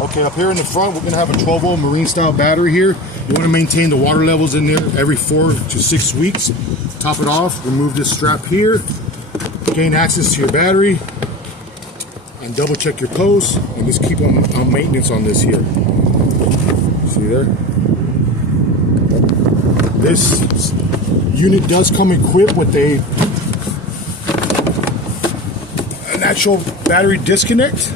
Okay, up here in the front, we're gonna have a 12-volt marine style battery here. You wanna maintain the water levels in there every 4 to 6 weeks. Top it off, remove this strap here, gain access to your battery, and double check your posts, and just keep on maintenance on this here. See there? This unit does come equipped with an actual battery disconnect,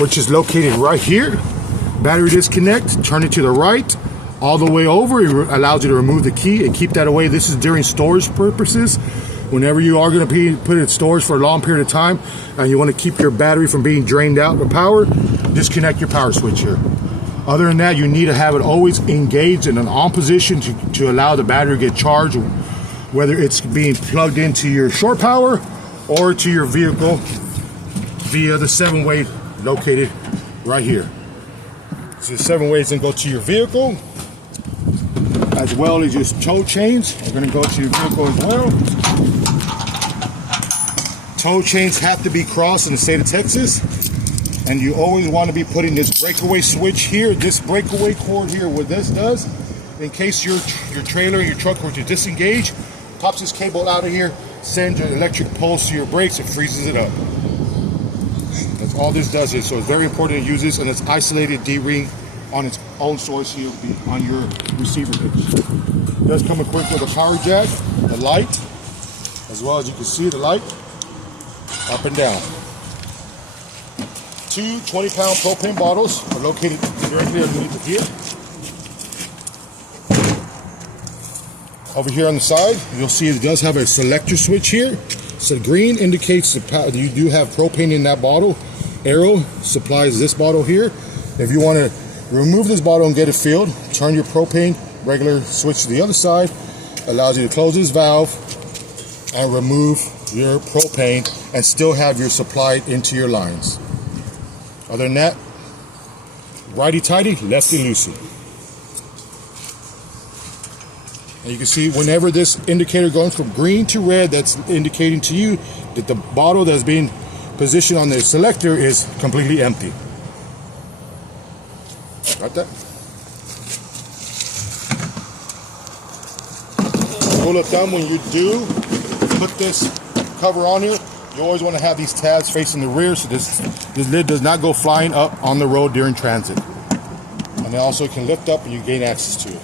which is located right here. Battery disconnect, turn it to the right, all the way over. It allows you to remove the key and keep that away. This is during storage purposes. Whenever you are going to put it in storage for a long period of time and you want to keep your battery from being drained out with power, disconnect your power switch here. Other than that, you need to have it always engaged in an on position to allow the battery to get charged, whether it's being plugged into your shore power or to your vehicle via the 7-way located right here. So the 7 ways then go to your vehicle, as well as your tow chains are going to go to your vehicle as well. Tow chains have to be crossed in the state of Texas, and you always want to be putting this breakaway switch here, this breakaway cord here. What this does, in case your trailer, your truck were to disengage, pops this cable out of here, sends an electric pulse to your brakes, it freezes it up. That's all this does is, so it's very important to use this, and it's isolated D-ring on its own source here on your receiver pitch. It does come equipped with a power jack, a light, as well as you can see the light up and down. 2 20-pound propane bottles are located directly underneath the gear. Over here on the side, you'll see it does have a selector switch here. So green indicates that you do have propane in that bottle. Arrow supplies this bottle here. If you want to remove this bottle and get it filled, turn your propane regular switch to the other side. Allows you to close this valve and remove your propane and still have your supply into your lines. Other than that, righty-tighty, lefty-loosey. And you can see whenever this indicator goes from green to red, that's indicating to you that the bottle that's being positioned on the selector is completely empty. Got that? Rule of thumb, when you do put this cover on here, you always want to have these tabs facing the rear so this lid does not go flying up on the road during transit. And it also can lift up and you gain access to it.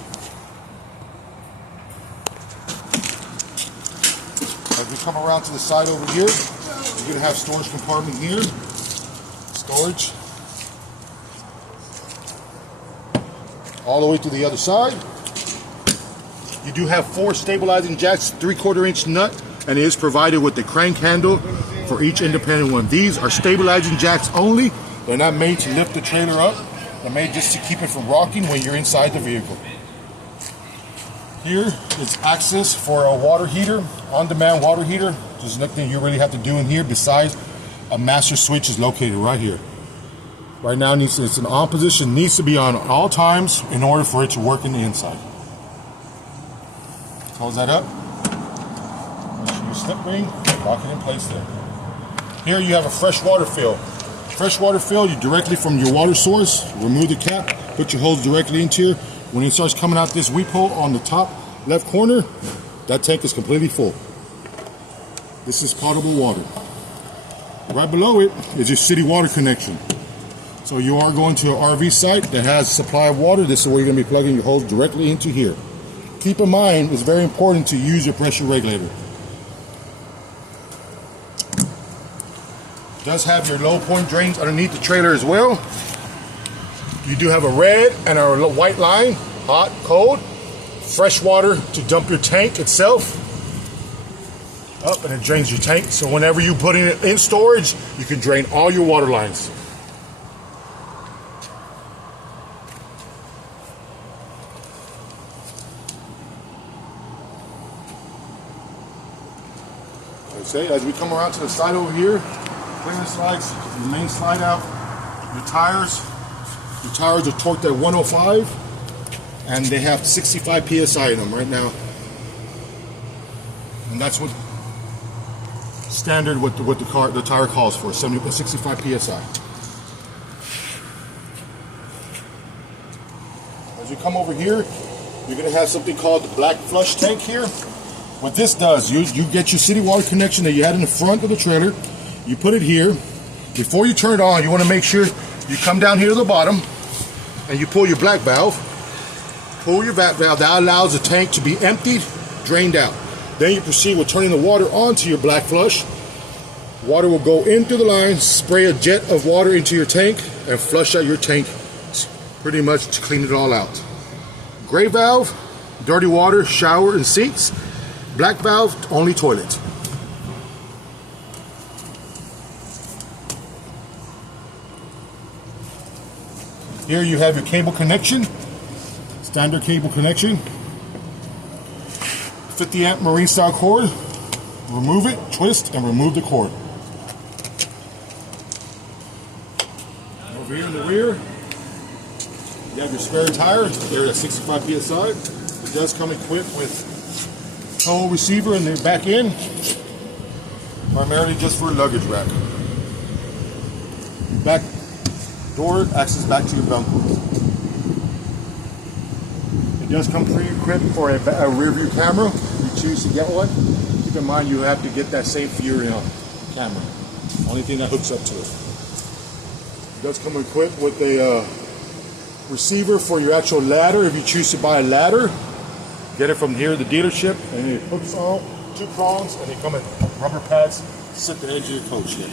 As we come around to the side over here, you're going to have storage compartment here. Storage. All the way to the other side. You do have 4 stabilizing jacks, 3/4 inch nut, and it is provided with the crank handle for each independent one. These are stabilizing jacks only. They're not made to lift the trailer up. They're made just to keep it from rocking when you're inside the vehicle. Here is access for a water heater, on-demand water heater. There's nothing you really have to do in here besides a master switch is located right here. Right now it's in on position, needs to be on all times in order for it to work in the inside. Close that up. Make sure your slip ring, lock it in place there. Here you have a fresh water fill. Fresh water fill, you directly from your water source, remove the cap, put your hose directly into here. When it starts coming out this weep hole on the top left corner, that tank is completely full. This is potable water. Right below it is your city water connection. So you are going to an RV site that has supply of water. This is where you're going to be plugging your hose directly into here. Keep in mind, it's very important to use your pressure regulator. It does have your low point drains underneath the trailer as well. You do have a red and a white line, hot, cold, fresh water to dump your tank itself up, and it drains your tank. So whenever you're putting it in storage, you can drain all your water lines. As we come around to the side over here, clearance slides, the main slide out, your tires are torqued at 105, and they have 65 PSI in them right now. And that's what standard what the tire calls for, 65 psi. As you come over here, you're going to have something called the black flush tank here. What this does, you get your city water connection that you had in the front of the trailer. You put it here. Before you turn it on, you want to make sure you come down here to the bottom and you pull your black valve. Pull your valve. That allows the tank to be emptied, drained out. Then you proceed with turning the water onto your black flush. Water will go in through the line, spray a jet of water into your tank, and flush out your tank pretty much to clean it all out. Gray valve, dirty water, shower and sinks. Black valve, only toilet. Here you have your cable connection, standard cable connection. 50 amp marine style cord. Remove it, twist, and remove the cord. Over here in the rear, you have your spare tire. They're at 65 psi. It does come equipped with tow receiver in the back end, primarily just for a luggage rack. Back door access back to your bunk. It does come pre-equipped for a rear view camera. If you choose to get one, keep in mind you have to get that same Fury camera. Only thing that hooks up to it. It does come equipped with a receiver for your actual ladder. If you choose to buy a ladder, get it from here, the dealership, and it hooks on 2 prongs, and they come in rubber pads, sit the edge of your coach here.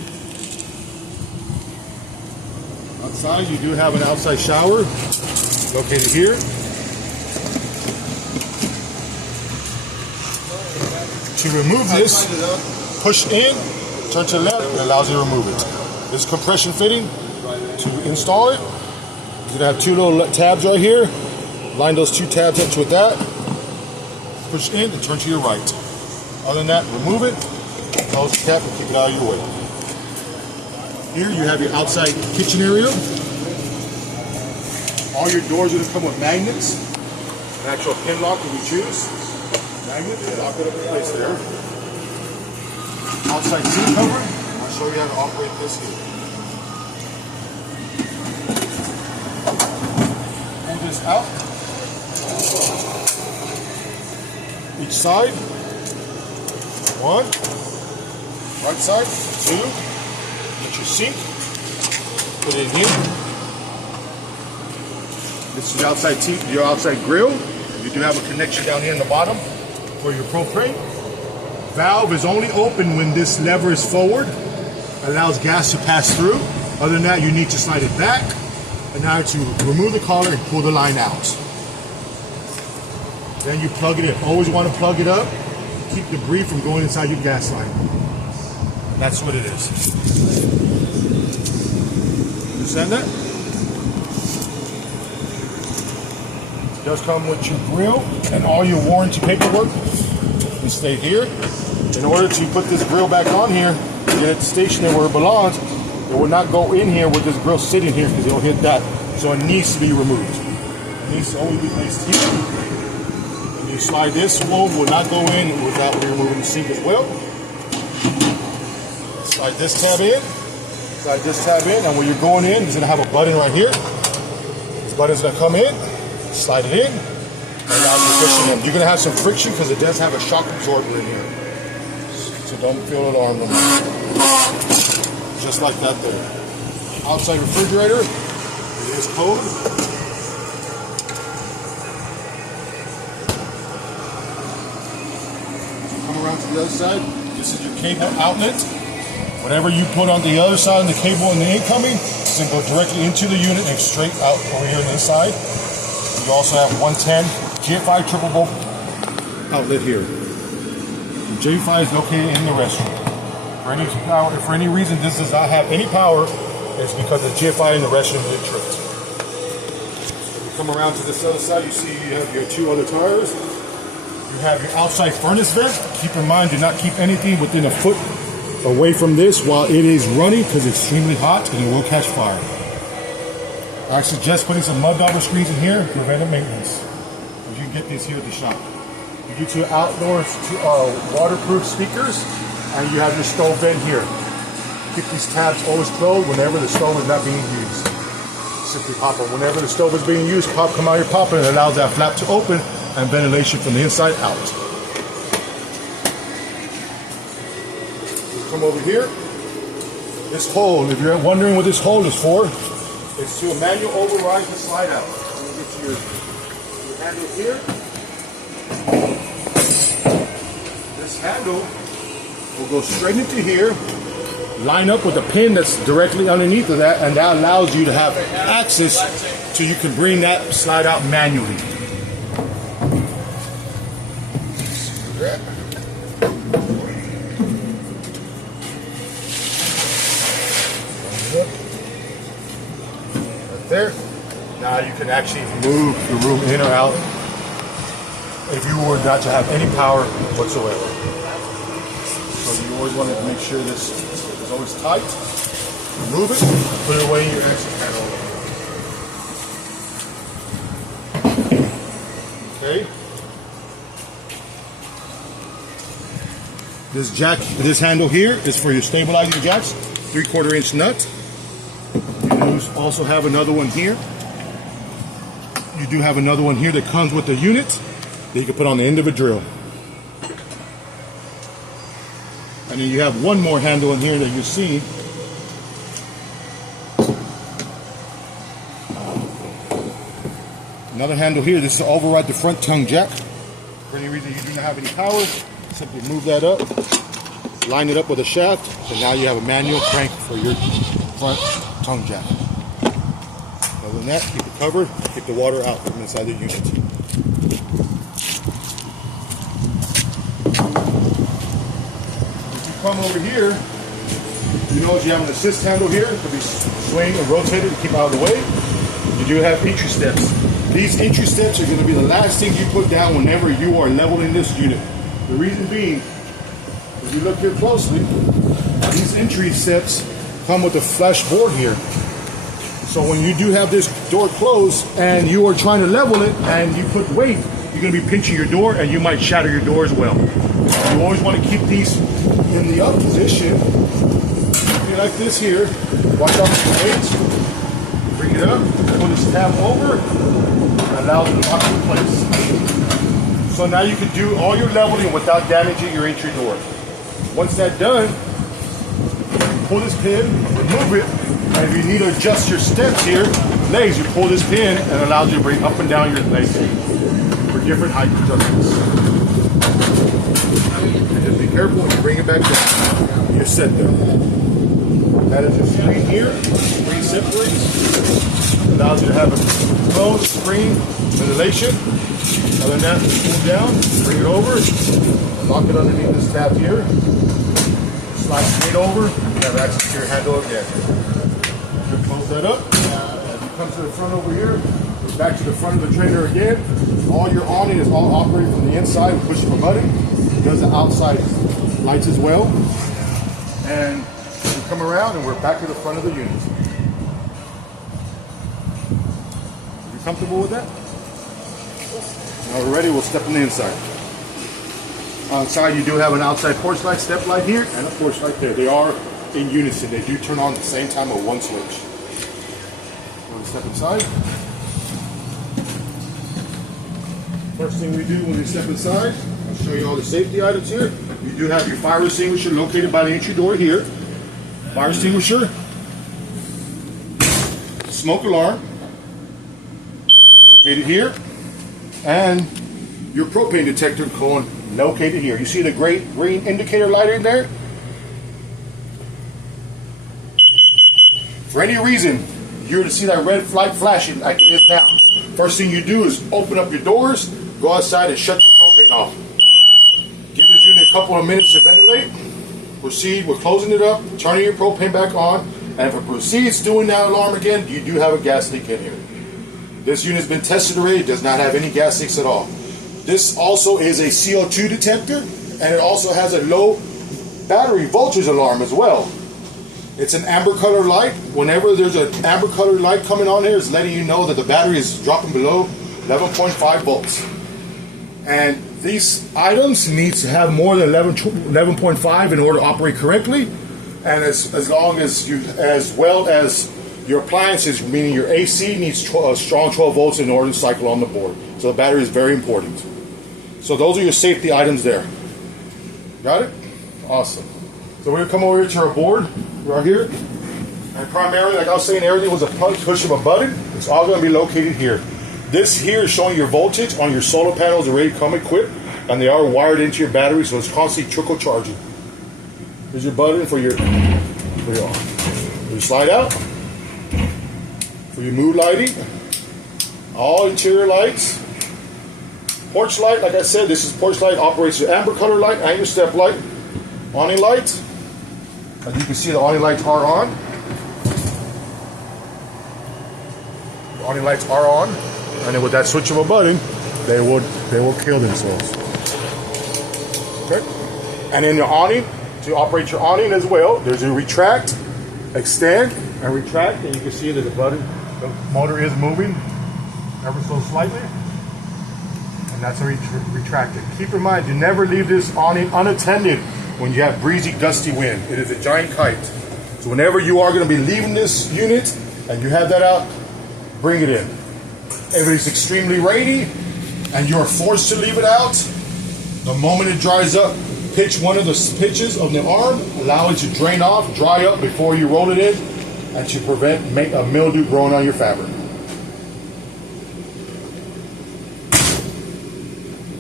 Outside, you do have an outside shower located here. To remove this, push in, turn to the left, and it allows you to remove it. This compression fitting, to install it, you're going to have 2 little tabs right here. Line those 2 tabs up with that. Push in and turn to your right. Other than that, remove it, close the cap, and keep it out of your way. Here you have your outside kitchen area. All your doors are going to come with magnets. An actual pin lock if you choose. Magnet, and lock it up in place there. Outside seat cover. I'll show you how to operate this here. Pull this out. Each side. 1. Right side. 2. Get your sink. Put it in here. This is your outside grill. You do have a connection down here in the bottom for your propane. Valve is only open when this lever is forward. Allows gas to pass through. Other than that, you need to slide it back. And now to remove the collar and pull the line out. Then you plug it in. Always want to plug it up. Keep debris from going inside your gas line. That's what it is. Understand that? It does come with your grill and all your warranty paperwork. You stay here. In order to put this grill back on here, get it stationed where it belongs, it will not go in here with this grill sitting here because it'll hit that. So it needs to be removed. It needs to always be placed here. And you slide this will not go in without removing the sink as well. Slide this tab in. Slide this tab in, and when you're going in, it's going to have a button right here. This button's going to come in, slide it in, and now you're pushing in. You're going to have some friction because it does have a shock absorber in here. So don't feel alarmed. Just like that there. Outside refrigerator, it is cold. Come around to the other side. This is your cable outlet. Whatever you put on the other side of the cable in the incoming, it's going to go directly into the unit and straight out over here on this side. You also have 110 GFI triple bolt outlet here. The GFI is located in the restroom. If for any reason this does not have any power, it's because the GFI in the restroom is tripped. If you come around to this other side, you see you have your 2 other tires. You have your outside furnace vent. Keep in mind, do not keep anything within a foot away from this while it is running because it's extremely hot and it will catch fire. I suggest putting some mud dauber screens in here, preventive maintenance. You can get these here at the shop. You get your outdoor waterproof speakers. and you have your stove vent here. Keep these tabs always closed whenever the stove is not being used. Simply pop it. Whenever the stove is being used, come out your popper, and it allows that flap to open and ventilation from the inside out. Come over here. This hole, if you're wondering what this hole is for, it's to manual override the slide out. Let me get your handle here. This handle will go straight into here, line up with the pin that's directly underneath of that, and that allows you to have access so you can bring that slide out manually. Right there. Now you can actually move the room in or out if you were not to have any power whatsoever. So you always want to make sure this is always tight. Remove it, put it away in your exit panel. Okay. This handle here is for your stabilizing jacks, 3/4 inch nut. You also have another one here. You do have another one here that comes with the unit that you can put on the end of a drill. And then you have one more handle in here that you see. Another handle here. This is to override the front tongue jack. For any reason you do not have any power, simply move that up, line it up with a shaft, and now you have a manual crank for your front tongue jack. Other than that, keep it covered, keep the water out from inside the unit. If you come over here, you notice you have an assist handle here. It could be swing or rotated to keep out of the way. You do have entry steps. These entry steps are going to be the last thing you put down whenever you are leveling this unit. The reason being, if you look here closely, these entry steps come with a flash board here. So when you do have this door closed and you are trying to level it and you put weight, you're going to be pinching your door and you might shatter your door as well. You always want to keep these in the up position. Something like this here. Watch out for the weights. Bring it up, pull this tab over, and allow it to lock in place. So now you can do all your leveling without damaging your entry door. Once that's done, pull this pin, remove it, and if you need to adjust your steps here, legs, you pull this pin and it allows you to bring up and down your legs for different height adjustments. And just be careful when you bring it back down. You're set there. That is your screen here. Screen separates. Allows you to have a closed screen ventilation. Other than that, pull down, bring it over, lock it underneath this tab here. Slide straight over, you have access to your handle again. You close that up. As you come to the front over here, go back to the front of the trailer again. All your awning is all operated from the inside. Push the button. It does the outside lights as well. And we come around and we're back to the front of the unit. Are you comfortable with that? Now we're ready, we'll step on the inside. Outside you do have an outside porch light, step light here, and a porch light there. They are in unison. They do turn on at the same time with one switch. We're going to step inside. First thing we do when we step inside, I'll show you all the safety items here. You do have your fire extinguisher located by the entry door here. Fire extinguisher, smoke alarm, located here, and your propane detector cone located here. You see the green indicator light in there? For any reason you're to see that red light flashing like it is now, first thing you do is open up your doors, go outside and shut your propane off. Give this unit a couple of minutes to ventilate. Proceed with closing it up, turning your propane back on, and if it proceeds doing that alarm again, you do have a gas leak in here. This unit has been tested already, does not have any gas leaks at all. This also is a CO2 detector, and it also has a low battery voltage alarm as well. It's an amber color light. Whenever there's an amber color light coming on here, it's letting you know that the battery is dropping below 11.5 volts. And These items need to have more than 11.5 in order to operate correctly, and as long as you, as well as your appliances, meaning your AC needs a strong 12 volts in order to cycle on the board. So the battery is very important. So those are your safety items there. Got it? Awesome. So we're gonna come over here to our board right here, and primarily, like I was saying, everything was a push of a button. It's all gonna be located here. This here is showing your voltage on your solar panels already come equipped, and they are wired into your battery, so it's constantly trickle charging. Here's your button for your slide out, for your mood lighting, all interior lights. Porch light, like I said, this is porch light, operates your amber color light and your step light. Awning lights, as you can see, the awning lights are on. The awning lights are on. And then with that switch of a button, they will kill themselves. Okay. And in the awning, to operate your awning as well, there's a retract, extend, and retract, and you can see that the motor is moving ever so slightly, and that's retracted. Keep in mind, you never leave this awning unattended when you have breezy, gusty wind. It is a giant kite. So whenever you are going to be leaving this unit and you have that out, bring it in. If it's extremely rainy and you're forced to leave it out, the moment it dries up, pitch one of the pitches of the arm, allow it to drain off, dry up before you roll it in, and to prevent a mildew growing on your fabric.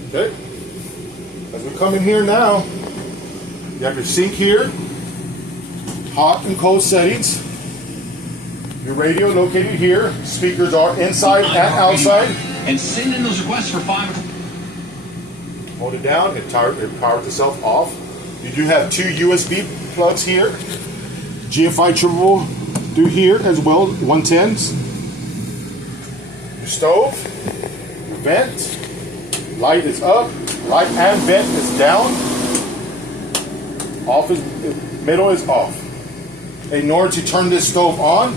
Okay. As we come in here now, you have your sink here, hot and cold settings. Your radio located here. Speakers are inside and outside. And send in those requests for 5 o'clock. Hold it down. It powers itself off. You do have 2 USB plugs here. GFI triple through here as well. 110s. Your stove. Your vent. Light is up. Light and vent is down. Off is middle is off. In order to turn this stove on,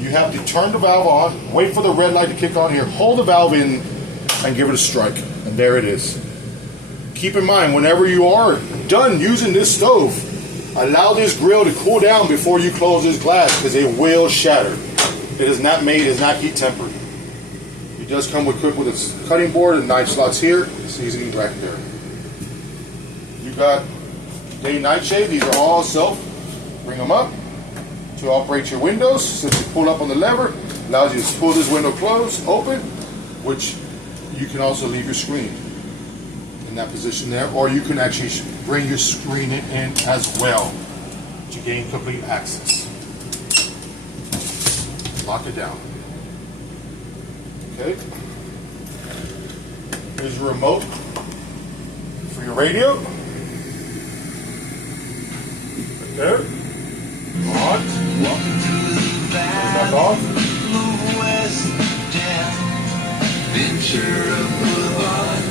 you have to turn the valve on, wait for the red light to kick on here, hold the valve in, and give it a strike. And there it is. Keep in mind, whenever you are done using this stove, allow this grill to cool down before you close this glass, because it will shatter. It is not made, it is not heat tempered. It does come equipped with a cutting board and knife slots here, seasoning right there. You got day and night shade, these are all self. Bring them up. To operate your windows, since you pull up on the lever, allows you to pull this window closed, open, which you can also leave your screen in that position there, or you can actually bring your screen in as well to gain complete access. Lock it down. Okay. Here's your remote for your radio. Right there. On. Back off. Move west down Ventura Boulevard.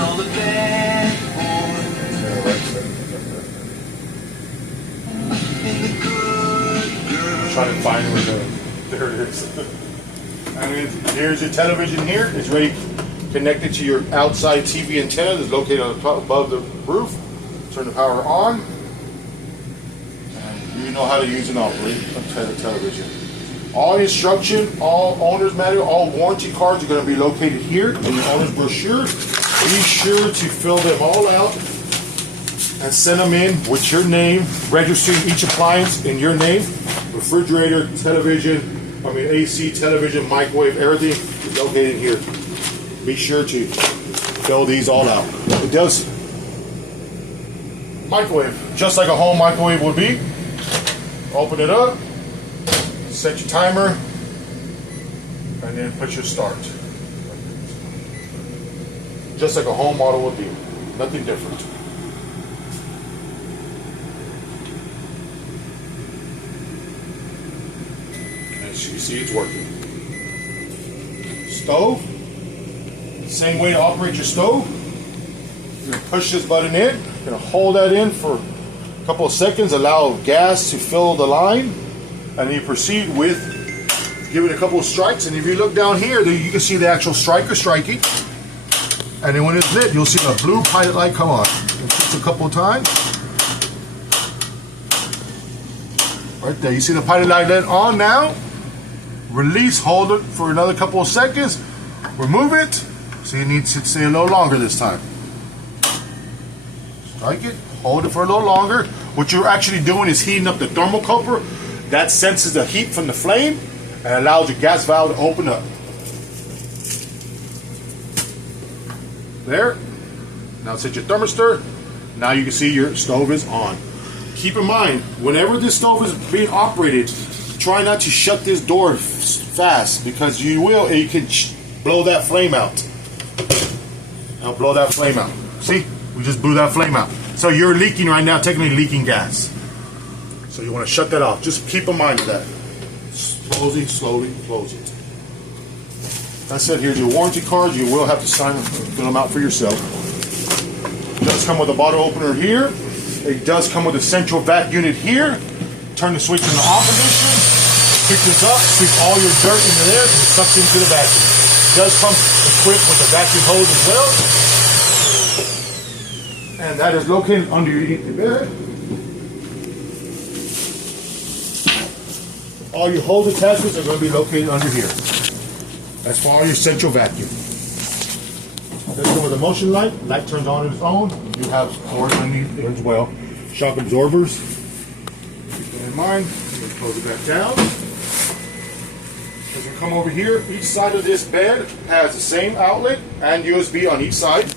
All the bad boys and the good girls. I'm trying to find where there it is. I mean, here's your television here. It's ready, connected to your outside TV antenna that's located above the roof. Turn the power on. You know how to use and operate a television. All instruction, all owner's manual, all warranty cards are going to be located here in the owner's brochure. Be sure to fill them all out and send them in with your name, registering each appliance in your name. Refrigerator, television, AC, television, microwave, everything is located here. Be sure to fill these all out. It does microwave, just like a home microwave would be. Open it up, set your timer, and then push your start. Just like a home model would be. Nothing different. As you see, it's working. Stove. Same way to operate your stove. You're going to push this button in. You're going to hold that in for a couple of seconds. Allow gas to fill the line. And then you proceed with give it a couple of strikes. And if you look down here, you can see the actual striker striking. And then when it's lit, you'll see the blue pilot light come on. It takes a couple of times. Right there, you see the pilot light lit on now. Release, hold it for another couple of seconds. Remove it. So you need to stay a little longer this time. Strike it, hold it for a little longer. What you're actually doing is heating up the thermocouple. That senses the heat from the flame and allows your gas valve to open up. There. Now set your thermistor. Now you can see your stove is on. Keep in mind, whenever this stove is being operated, try not to shut this door fast because you will, you can blow that flame out. Now blow that flame out. See, we just blew that flame out. So you're leaking right now, technically leaking gas. So you want to shut that off. Just keep in mind of that. Slowly, slowly close it. I said, here's your warranty cards. You will have to sign them, fill them out for yourself. It does come with a bottle opener here. It does come with a central vac unit here. Turn the switch in the off position. Pick this up, sweep all your dirt into there, and it sucks into the vacuum. It does come equipped with a vacuum hose as well. And that is located underneath the bed. All your hose attachments are going to be located under here. That's for all your central vacuum. Let's go with the motion light. Light turns on its own. You have cords underneath there as well. Shock absorbers. Keep that in mind. Close it back down. As we come over here, each side of this bed has the same outlet and USB on each side.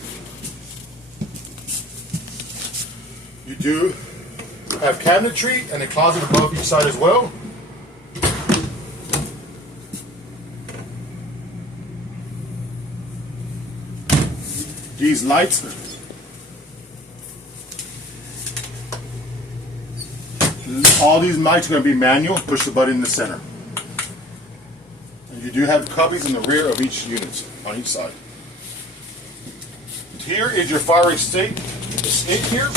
You do have cabinetry and a closet above each side as well. These lights, all these lights are going to be manual. Push the button in the center. And you do have cubbies in the rear of each unit on each side. Here is your fire escape here.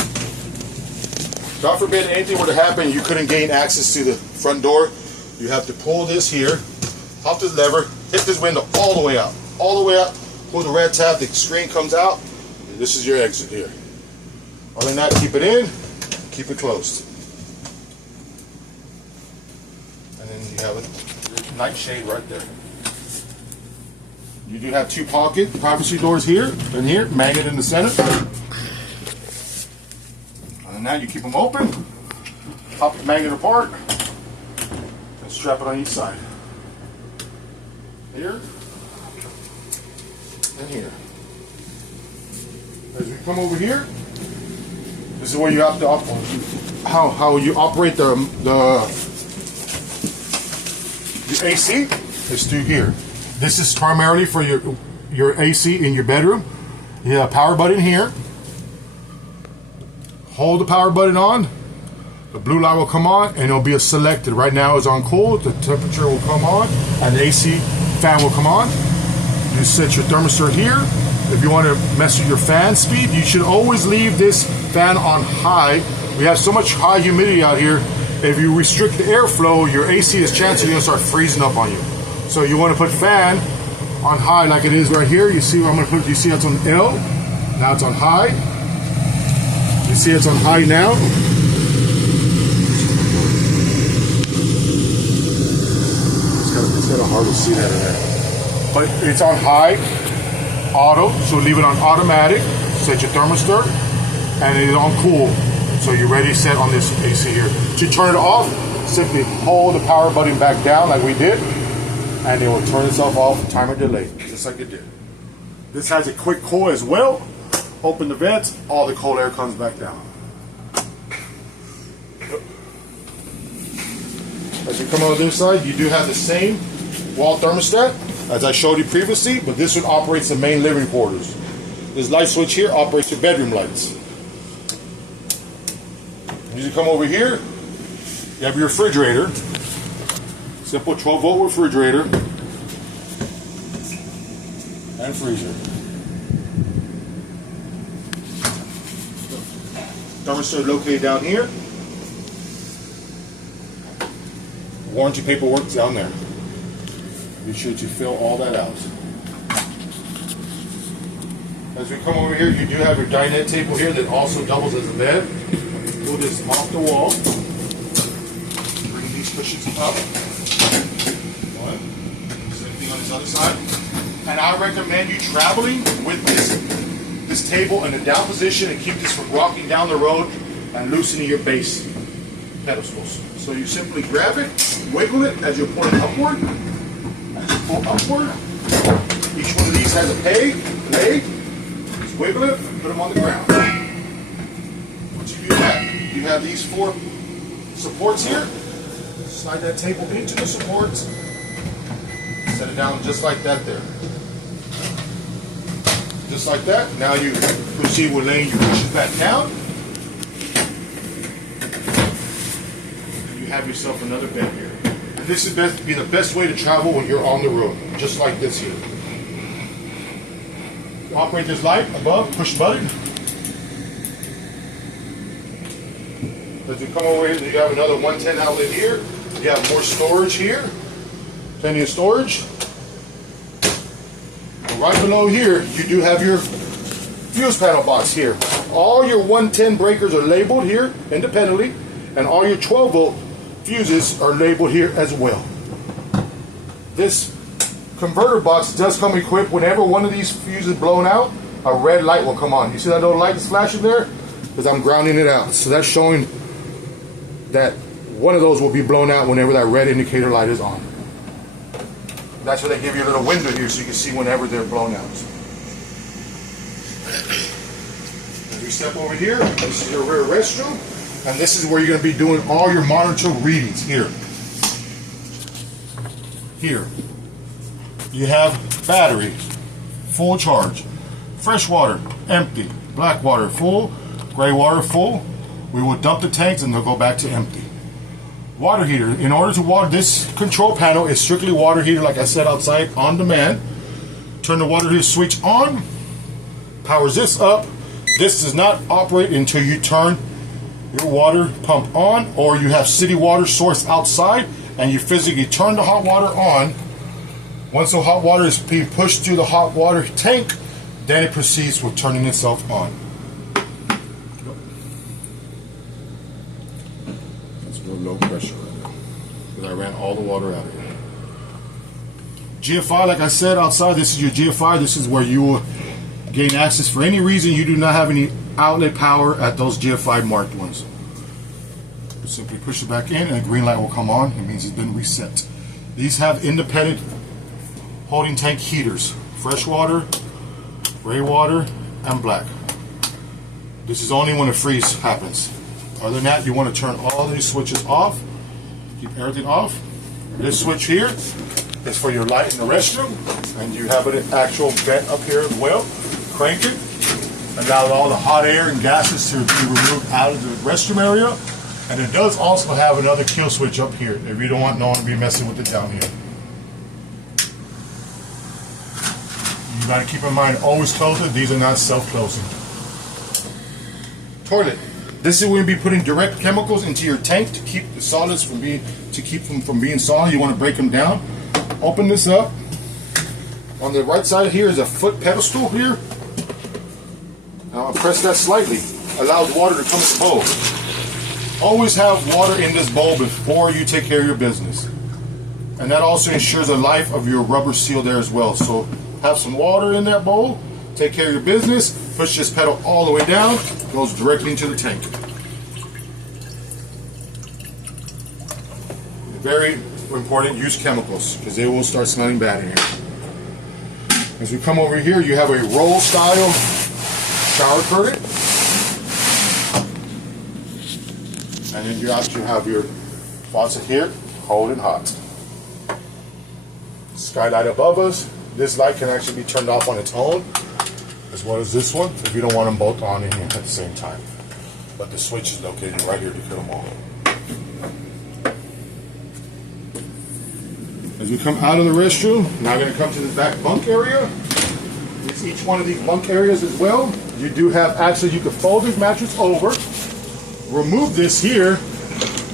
God forbid anything were to happen, you couldn't gain access to the front door. You have to pull this here, pop this lever, hit this window all the way out. All the way out. Pull the red tab, the screen comes out. This is your exit here. Other than that, keep it in, keep it closed. And then you have a night shade right there. You do have two pocket privacy doors here and here, magnet in the center. And now you keep them open, pop the magnet apart, and strap it on each side. Here. And here. As we come over here, this is where you have to how you operate the AC is through here. This is primarily for your AC in your bedroom. You have a power button here. Hold the power button on. The blue light will come on and it'll be selected. Right now it's on cool. The temperature will come on and the AC fan will come on. You set your thermistor here. If you want to mess with your fan speed, you should always leave this fan on high. We have so much high humidity out here. If you restrict the airflow, your AC is chances going to start freezing up on you. So you want to put fan on high like it is right here. You see what I'm going to put? You see it's on L. Now it's on high. You see it's on high now. It's kind of hard to see that in there. But it's on high, auto, so leave it on automatic, set your thermistor, and it is on cool, so you're ready to set on this AC here. To turn it off, simply hold the power button back down like we did, and it will turn itself off, timer delay, just like it did. This has a quick cool as well. Open the vents, all the cold air comes back down. As you come on this side, you do have the same wall thermostat as I showed you previously, but this one operates the main living quarters. This light switch here operates your bedroom lights. As you come over here, you have your refrigerator. Simple 12-volt refrigerator and freezer. Thermostat located down here. Warranty paperwork down there. Be sure to fill all that out. As we come over here, you do have your dinette table here that also doubles as a bed. Move this off the wall. Bring these cushions up. One. Same thing on this other side. And I recommend you traveling with this table in a down position and keep this from rocking down the road and loosening your base pedestals. So you simply grab it, wiggle it as you're pulling upward. As you pull upward, each one of these has a leg. Just wiggle it, put them on the ground. Once you do that, you have these 4 supports here. Slide that table into the supports. Set it down just like that there. Just like that. Now you proceed with laying your cushions back down. And you have yourself another bed here. And this is be the best way to travel when you're on the road. Just like this here. Operate this light above, push button. As you come over here, you have another 110 outlet here. You have more storage here. Plenty of storage. And right below here, you do have your fuse panel box here. All your 110 breakers are labeled here independently, and all your 12 volt fuses are labeled here as well. This converter box does come equipped. Whenever one of these fuses is blown out, a red light will come on. You see that little light that's flashing there? Because I'm grounding it out. So that's showing that one of those will be blown out whenever that red indicator light is on. That's why they give you a little window here so you can see whenever they're blown out. As we step over here, this is your rear restroom, and this is where you're going to be doing all your monitor readings here. Here, you have battery, full charge, fresh water, empty, black water, full, gray water, full. We will dump the tanks and they'll go back to empty. Water heater. In order to water, this control panel is strictly water heater, like I said, outside on demand. Turn the water heater switch on, powers this up. This does not operate until you turn your water pump on, or you have city water source outside and you physically turn the hot water on. Once the hot water is being pushed through the hot water tank, then it proceeds with turning itself on. That's real low pressure right now, because I ran all the water out of here. GFI, like I said, outside, this is your GFI. This is where you will gain access. For any reason you do not have any outlet power at those GFI marked ones, you simply push it back in and a green light will come on. It means it's been reset. These have independent holding tank heaters, fresh water, gray water, and black. This is only when a freeze happens. Other than that, you want to turn all these switches off, keep everything off. This switch here is for your light in the restroom, and you have an actual vent up here as well. Crank it, allow all the hot air and gases to be removed out of the restroom area. And it does also have another kill switch up here if you don't want no one to be messing with it down here. You got to keep in mind, always close it. These are not self-closing. Toilet. This is when you be putting direct chemicals into your tank to keep the solids from being solid. You want to break them down. Open this up. On the right side here is a foot pedestal here. Now press that slightly. Allows water to come in the bowl. Always have water in this bowl before you take care of your business. And that also ensures the life of your rubber seal there as well. So have some water in that bowl, take care of your business, push this pedal all the way down, goes directly into the tank. Very important, use chemicals because they will start smelling bad in here. As we come over here, you have a roll style shower curtain. And then you actually have your faucet here, cold and hot. Skylight above us. This light can actually be turned off on its own, as well as this one, if you don't want them both on in here at the same time. But the switch is located right here to kill them all. As we come out of the restroom, now we're going to come to the back bunk area. It's each one of these bunk areas as well. You do have access. You can fold this mattress over. Remove this here.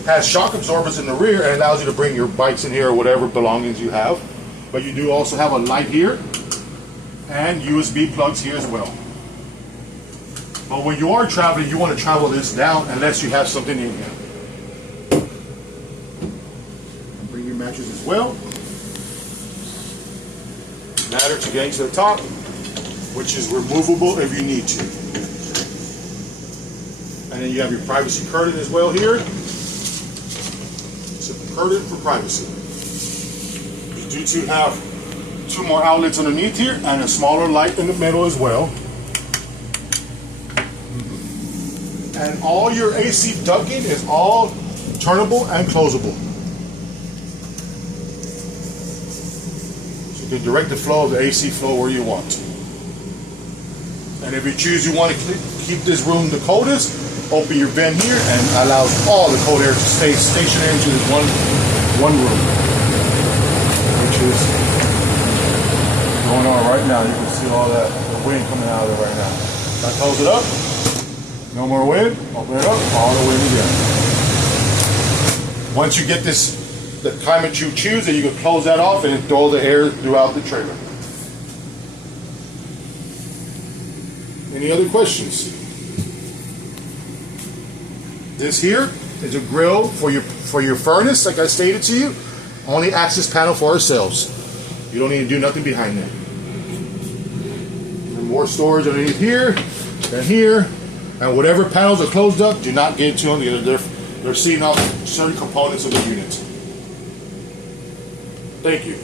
Has shock absorbers in the rear and allows you to bring your bikes in here or whatever belongings you have. But you do also have a light here and USB plugs here as well. But when you are traveling, you want to travel this down unless you have something in here. Bring your mattress as well. Ladder to getting to the top, which is removable if you need to. And then you have your privacy curtain as well here. It's a curtain for privacy. You do too have 2 more outlets underneath here and a smaller light in the middle as well. And all your AC ducting is all turnable and closable. So you can direct the flow of the AC flow where you want. And if you choose you want to keep this room the coldest, open your vent here and allows all the cold air to stay stationary into this one room, which is going on right now. You can see all that the wind coming out of it right now. If I close it up, no more wind. Open it up, all the wind again. Once you get this, the climate you choose, then you can close that off and throw the air throughout the trailer. Any other questions? This here is a grill for your furnace, like I stated to you. Only access panel for ourselves. You don't need to do nothing behind that. And more storage underneath here, and here, and whatever panels are closed up, do not get to them because they're seeing off certain components of the unit. Thank you.